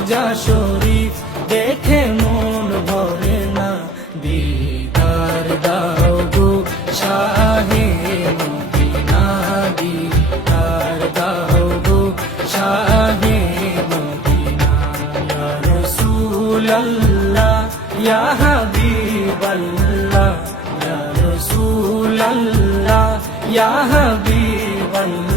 রোজা শরীফ দেখে মন ভরে না, দিদার দাও গো শাহে মদিনা, দিদার দাও গো শাহে মদিনা। ইয়া রাসূলাল্লাহ ইয়া হাবিবাল্লাহ, ইয়া রাসূলাল্লাহ ইয়া হাবিবাল্লাহ।